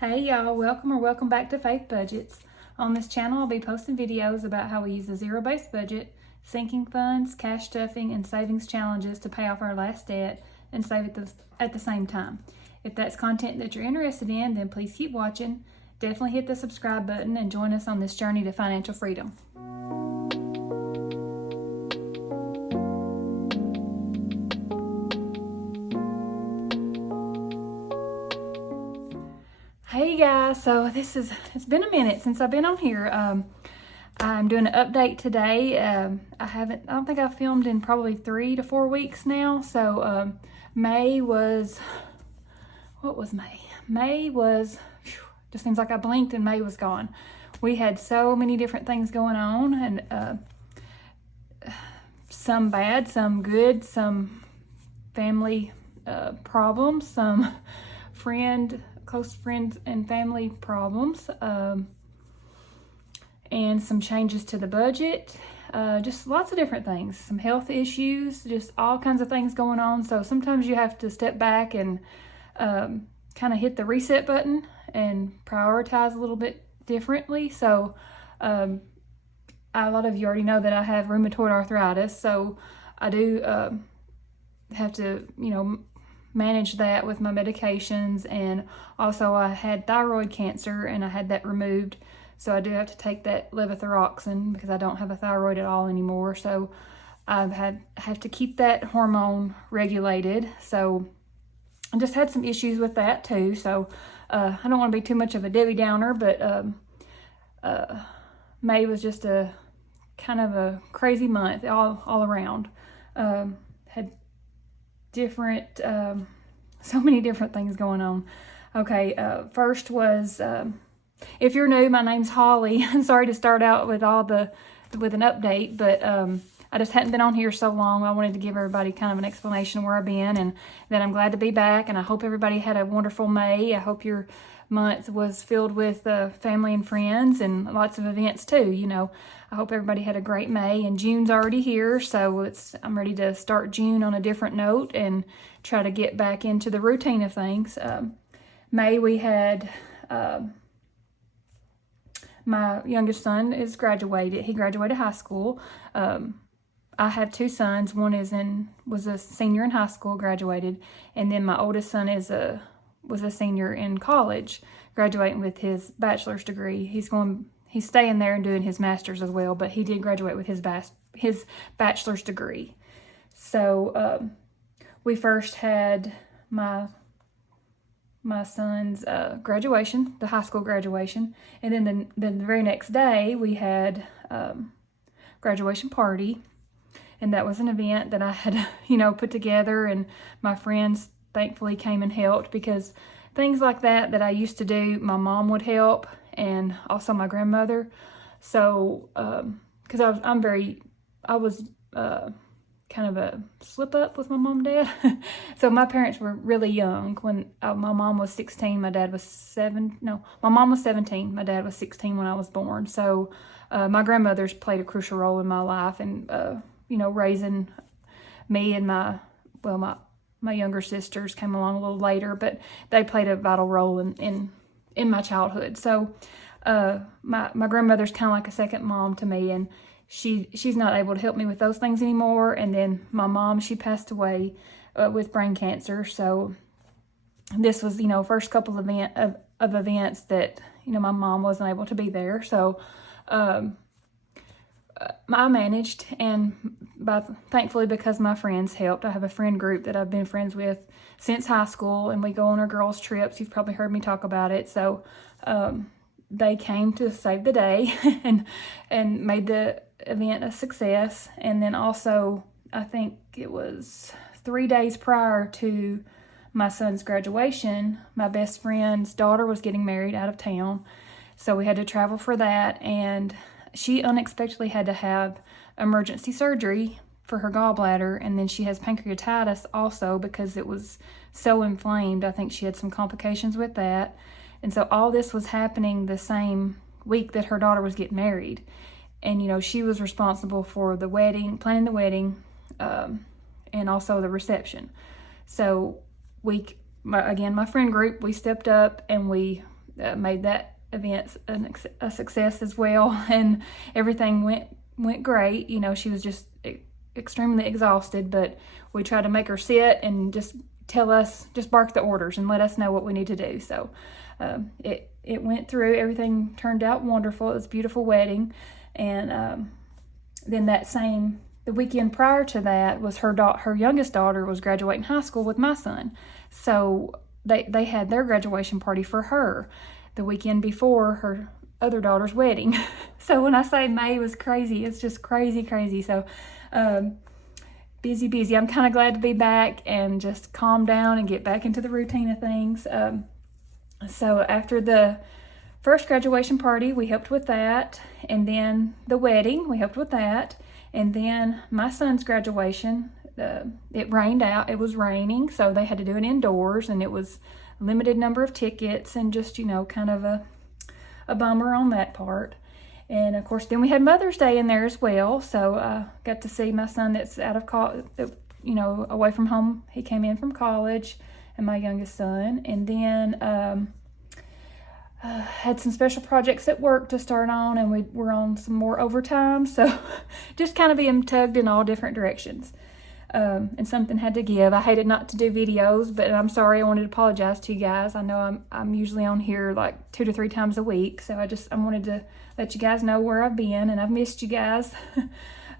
Hey y'all, welcome back to Faith Budgets. On this channel, I'll be posting videos about how we use a zero-based budget, sinking funds, cash stuffing, and savings challenges to pay off our last debt and save at the same time. If that's content that you're interested in, then please keep watching. Definitely hit the subscribe button and join us on this journey to financial freedom. Hey guys, so it's been a minute since I've been on here. I'm doing an update today. I don't think I've filmed in probably 3 to 4 weeks now. So May was, what was May? May was, just seems like I blinked and May was gone. We had so many different things going on, and some bad, some good, some family problems, some close friends and family problems, and some changes to the budget, just lots of different things, some health issues, just all kinds of things going on. So sometimes you have to step back and kind of hit the reset button and prioritize a little bit differently. So a lot of you already know that I have rheumatoid arthritis, so I do have to, manage that with my medications. And also I had thyroid cancer and I had that removed, so I do have to take that levothyroxine because I don't have a thyroid at all anymore. So I have to keep that hormone regulated. So I just had some issues with that too. So I don't want to be too much of a Debbie Downer, but May was just a kind of a crazy month all around. Had different, so many different things going on. Okay, first was, if you're new, my name's Holly. I'm sorry to start out with with an update, but I just hadn't been on here so long. I wanted to give everybody kind of an explanation of where I've been, and that I'm glad to be back, and I hope everybody had a wonderful May. I hope your month was filled with family and friends and lots of events too. I hope everybody had a great May, and June's already here, so I'm ready to start June on a different note and try to get back into the routine of things. May we had my youngest son is graduated. He graduated high school. I have 2 sons. One was a senior in high school, graduated, and then my oldest son was a senior in college, graduating with his bachelor's degree. He's staying there and doing his master's as well, but he did graduate with his bachelor's degree. So we first had my son's graduation, the high school graduation, and then the very next day we had graduation party, and that was an event that I had put together, and my friends thankfully came and helped, because things like that I used to do, my mom would help, and also my grandmother. So because I was kind of a slip up with my mom and dad. So my parents were really young when my mom was 16, my dad was 7. No, my mom was 17, my dad was 16 when I was born. So my grandmother's played a crucial role in my life, and raising me, and my younger sisters came along a little later, but they played a vital role in my childhood. So my grandmother's kind of like a second mom to me, and she's not able to help me with those things anymore. And then my mom, she passed away with brain cancer. So this was, first couple of events that, my mom wasn't able to be there. So I managed, and thankfully, because my friends helped. I have a friend group that I've been friends with since high school, and we go on our girls' trips. You've probably heard me talk about it. So they came to save the day and made the event a success. And then also, I think it was 3 days prior to my son's graduation, my best friend's daughter was getting married out of town. So we had to travel for that, and she unexpectedly had to have emergency surgery for her gallbladder, and then she has pancreatitis also because it was so inflamed. I think she had some complications with that. And so all this was happening the same week that her daughter was getting married. And, she was responsible for the wedding, planning the wedding, and also the reception. So my friend group, we stepped up and we made that event a success as well, and everything went great. You know, she was just extremely exhausted, but we tried to make her sit and just bark the orders and let us know what we need to do. So it went through. Everything turned out wonderful. It was a beautiful wedding. And then the weekend prior to that was her youngest daughter was graduating high school with my son. So they had their graduation party for her the weekend before her other daughter's wedding. So when I say May was crazy, it's just crazy. So busy. I'm kind of glad to be back and just calm down and get back into the routine of things. So after the first graduation party, we helped with that. And then the wedding, we helped with that. And then my son's graduation, it rained out. It was raining, so they had to do it indoors, and it was a limited number of tickets, and just, you know, kind of a bummer on that part. And of course, then we had Mother's Day in there as well. So I got to see my son that's out of college, you know, away from home. He came in from college, and my youngest son. And then had some special projects at work to start on, and we were on some more overtime. So just kind of being tugged in all different directions. And something had to give. I hated not to do videos, but I'm sorry. I wanted to apologize to you guys. I know I'm usually on here like 2 to 3 times a week, so I wanted to let you guys know where I've been, and I've missed you guys.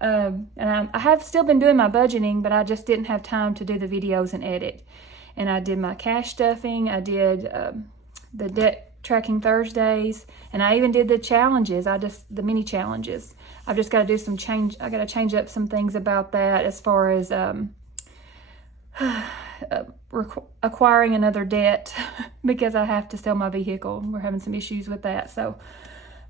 And I have still been doing my budgeting, but I just didn't have time to do the videos and edit. And I did my cash stuffing. I did the debt tracking Thursdays, and I even did the challenges. The mini challenges. I've just got to do some change. I got to change up some things about that as far as acquiring another debt because I have to sell my vehicle. We're having some issues with that. So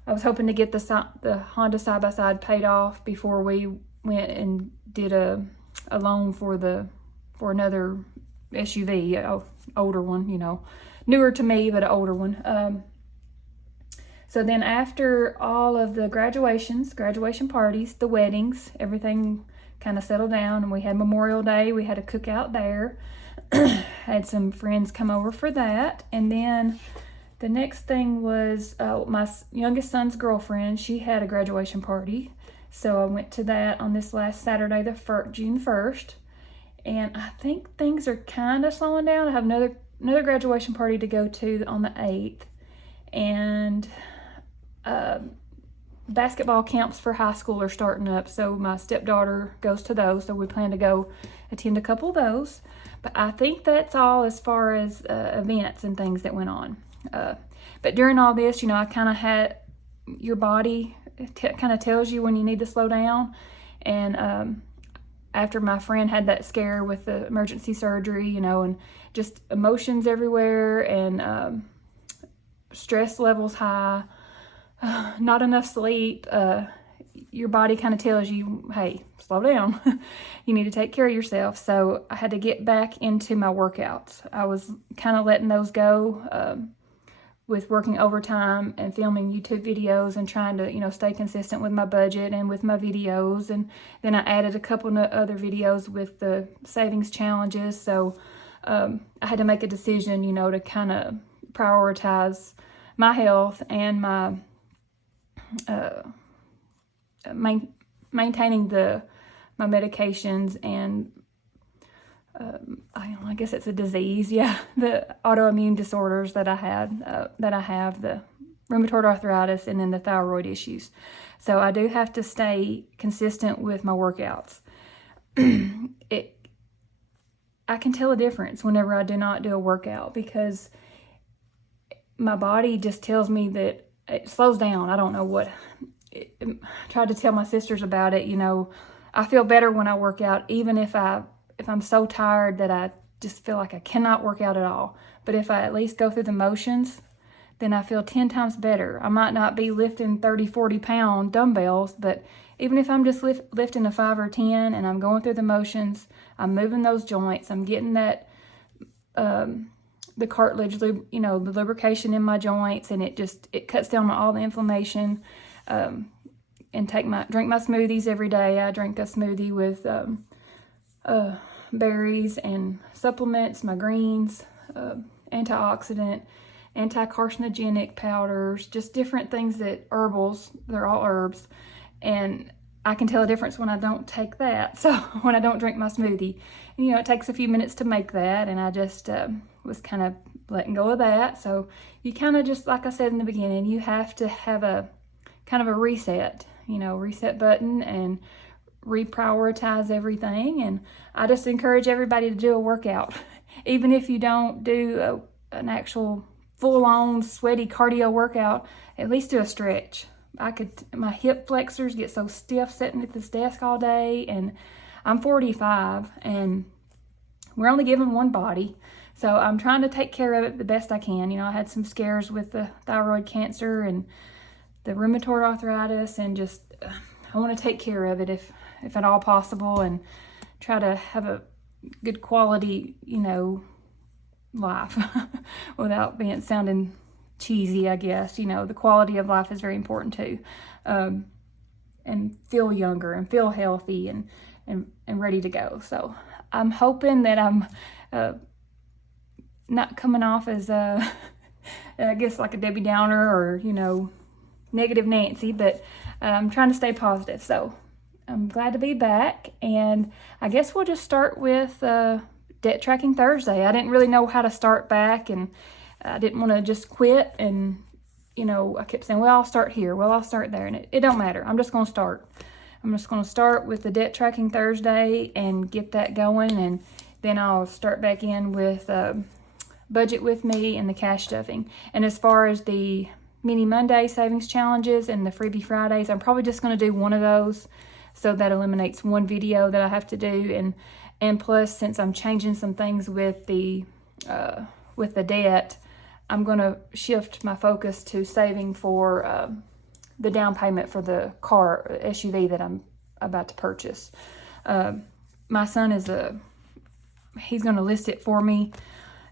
I was hoping to get the Honda side-by-side paid off before we went and did a loan for another SUV, older one, you know, newer to me, but an older one. So then after all of the graduation parties, the weddings, everything kind of settled down, and we had Memorial Day. We had a cookout there. Had some friends come over for that. And then the next thing was my youngest son's girlfriend. She had a graduation party. So I went to that on this last Saturday, June 1st. And I think things are kind of slowing down. I have another graduation party to go to on the 8th. And basketball camps for high school are starting up, so my stepdaughter goes to those, so we plan to go attend a couple of those. But I think that's all as far as events and things that went on. But during all this, you know, I kind of had your body kind of tells you when you need to slow down. And after my friend had that scare with the emergency surgery, you know, and just emotions everywhere, and stress levels high, not enough sleep, your body kind of tells you, hey, slow down. You need to take care of yourself. So I had to get back into my workouts. I was kind of letting those go with working overtime and filming YouTube videos and trying to, you know, stay consistent with my budget and with my videos. And then I added a couple of other videos with the savings challenges. So I had to make a decision, you know, to kind of prioritize my health and my maintaining my medications and I guess it's a disease, the autoimmune disorders that I have, the rheumatoid arthritis and then the thyroid issues. So I do have to stay consistent with my workouts. I can tell a difference whenever I do not do a workout because my body just tells me that it slows down. I don't know what. I tried to tell my sisters about it. You know, I feel better when I work out, even if I'm so tired that I just feel like I cannot work out at all. But if I at least go through the motions, then I feel 10 times better. I might not be lifting 30, 40 pound dumbbells, but even if I'm just lifting a 5 or 10 and I'm going through the motions, I'm moving those joints, I'm getting that, the cartilage, you know, the lubrication in my joints, and it cuts down on all the inflammation. And drink my smoothies every day. I drink a smoothie with berries and supplements, my greens, antioxidant, anti-carcinogenic powders, just different things that herbals, they're all herbs. And I can tell a difference when I don't take that. So when I don't drink my smoothie, and, you know, it takes a few minutes to make that, and I just was kind of letting go of that. So you kind of just, like I said in the beginning, you have to have a kind of a reset, you know, reset button and reprioritize everything. And I just encourage everybody to do a workout. Even if you don't do an actual full-on sweaty cardio workout, at least do a stretch. My hip flexors get so stiff sitting at this desk all day, and I'm 45 and we're only given one body. So I'm trying to take care of it the best I can. You know, I had some scares with the thyroid cancer and the rheumatoid arthritis, and just I want to take care of it if at all possible, and try to have a good quality, you know, life without sounding cheesy, I guess. You know, the quality of life is very important too. And feel younger and feel healthy and ready to go. So I'm hoping that I'm not coming off as I guess like a Debbie Downer or, you know, negative Nancy, but I'm trying to stay positive. So I'm glad to be back, and I guess we'll just start with Debt Tracking Thursday. I didn't really know how to start back, and I didn't want to just quit, and, you know, I kept saying, well, I'll start here, well, I'll start there, and it don't matter. I'm just going to start. I'm just going to start with the Debt Tracking Thursday and get that going, and then I'll start back in with Budget With Me and the Cash Stuffing. And as far as the Mini Monday Savings Challenges and the Freebie Fridays, I'm probably just going to do one of those, so that eliminates one video that I have to do. And plus, since I'm changing some things with the debt, I'm going to shift my focus to saving for the down payment for the car SUV that I'm about to purchase. My son he's going to list it for me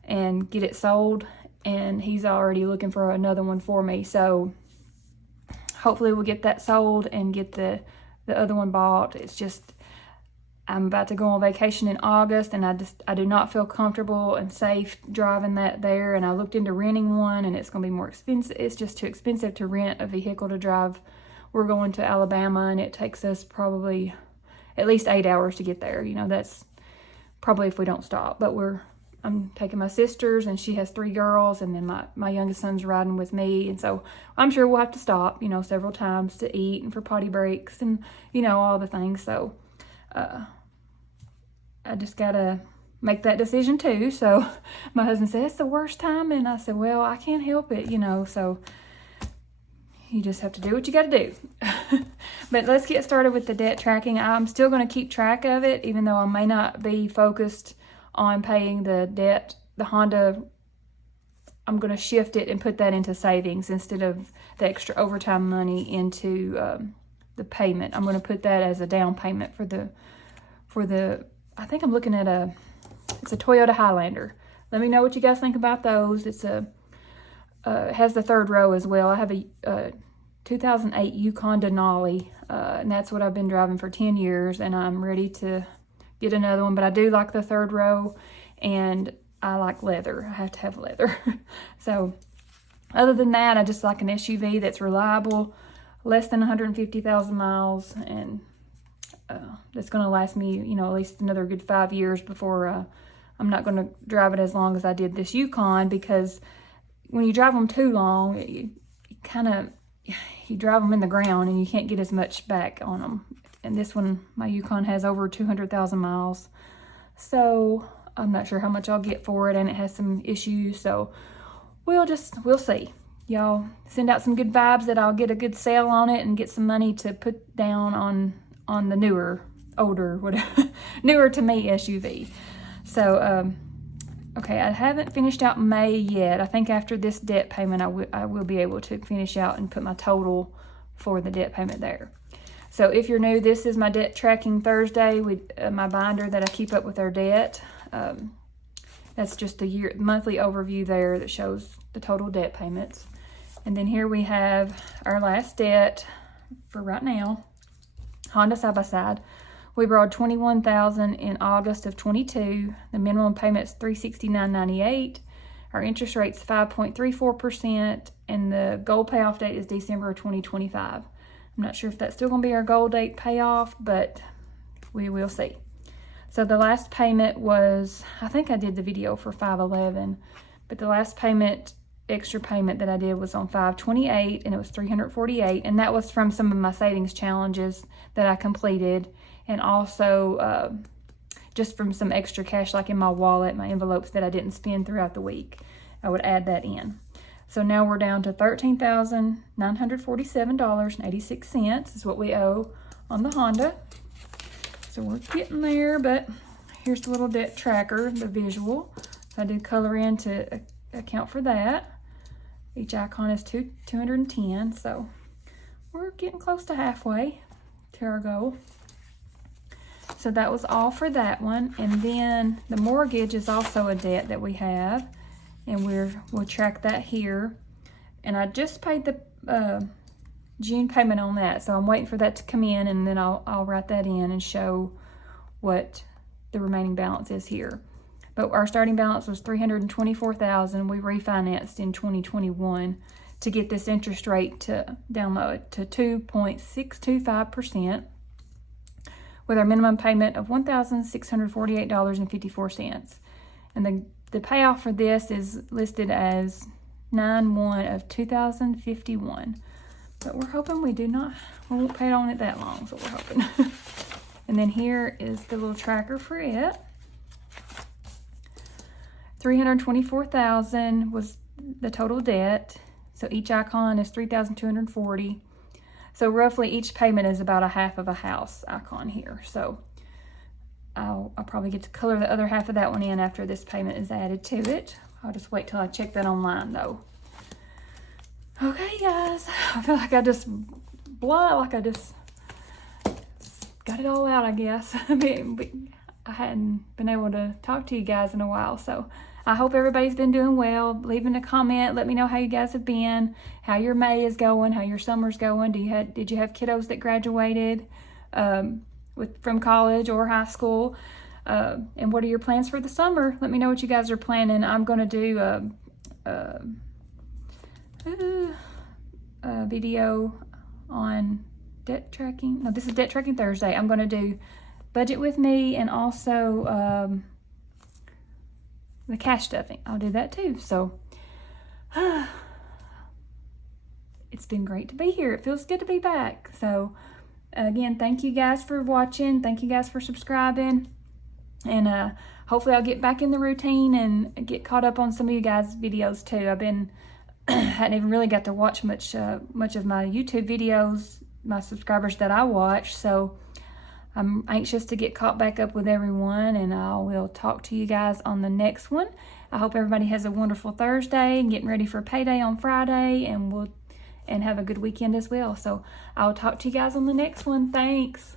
and get it sold, and he's already looking for another one for me. So hopefully we'll get that sold and get the other one bought. It's just, I'm about to go on vacation in August, and I do not feel comfortable and safe driving that there. And I looked into renting one, and it's going to be more expensive. It's just too expensive to rent a vehicle to drive. We're going to Alabama, and it takes us probably at least 8 hours to get there. You know, that's probably if we don't stop. But I'm taking my sisters, and she has 3 girls, and then my youngest son's riding with me. And so I'm sure we'll have to stop, you know, several times to eat and for potty breaks and, you know, all the things. So I just got to make that decision too. So my husband said, it's the worst time. And I said, well, I can't help it, you know, so you just have to do what you got to do. But let's get started with the debt tracking. I'm still going to keep track of it, even though I may not be focused on paying the debt. The Honda, I'm going to shift it and put that into savings instead of the extra overtime money into the payment. I'm going to put that as a down payment for the I think I'm looking at it's a Toyota Highlander. Let me know what you guys think about those. It's it has the 3rd row as well. I have a 2008 Yukon Denali, and that's what I've been driving for 10 years, and I'm ready to get another one. But I do like the 3rd row, and I like leather. I have to have leather. So other than that, I just like an SUV that's reliable, less than 150,000 miles, and that's going to last me, you know, at least another good 5 years before I'm not going to drive it as long as I did this Yukon, because when you drive them too long, you drive them in the ground and you can't get as much back on them. And this one, my Yukon, has over 200,000 miles. So I'm not sure how much I'll get for it, and it has some issues. So we'll see. Y'all send out some good vibes that I'll get a good sale on it and get some money to put down on the newer, older, whatever, newer to me SUV. So, okay, I haven't finished out May yet. I think after this debt payment, I will be able to finish out and put my total for the debt payment there. So if you're new, this is my Debt Tracking Thursday with my binder that I keep up with our debt. That's just the monthly overview there that shows the total debt payments. And then here we have our last debt for right now, Honda side-by-side. We borrowed $21,000 in August of 22. The minimum payment's $369.98. Our interest rate's 5.34%, and the goal payoff date is December of 2025. I'm not sure if that's still going to be our goal date payoff, but we will see. So the last payment was, I think I did the video for 5/11, but the last payment, extra payment that I did was on 5/28, and it was $348, and that was from some of my savings challenges that I completed, and also just from some extra cash like in my wallet, my envelopes that I didn't spend throughout the week. I would add that in. So now we're down to $13,947.86 is what we owe on the Honda. So we're getting there, but here's the little debt tracker, the visual. So I did color in to account for that. Each icon is 210, so we're getting close to halfway to our goal. So that was all for that one. And then the mortgage is also a debt that we have, and we'll track that here. And I just paid the June payment on that, so I'm waiting for that to come in, and then I'll write that in and show what the remaining balance is here. But our starting balance was $324,000. We refinanced in 2021 to get this interest rate to download to 2.625%, with our minimum payment of $1,648.54. And the payoff for this is listed as 9/1 of 2051. But we're hoping we won't pay on it that long, so we're hoping. And then here is the little tracker for it. $324,000 was the total debt. So each icon is $3,240. So roughly each payment is about a half of a house icon here. So I'll probably get to color the other half of that one in after this payment is added to it. I'll just wait till I check that online though. Okay guys, I feel like I just got it all out, I guess. I hadn't been able to talk to you guys in a while, so I hope everybody's been doing well. Leave in a comment. Let me know how you guys have been, how your May is going, how your summer's going. Did you have kiddos that graduated from college or high school? And what are your plans for the summer? Let me know what you guys are planning. I'm going to do a video on debt tracking. No, this is Debt Tracking Thursday. I'm going to do budget with me, and also the cash stuffing. I'll do that too. So it's been great to be here. It feels good to be back. So again, thank you guys for watching. Thank you guys for subscribing. And hopefully I'll get back in the routine and get caught up on some of you guys' videos too. I've been hadn't even really got to watch much of my YouTube videos, my subscribers that I watch. So I'm anxious to get caught back up with everyone, and I will talk to you guys on the next one. I hope everybody has a wonderful Thursday and getting ready for payday on Friday, and have a good weekend as well. So I'll talk to you guys on the next one. Thanks.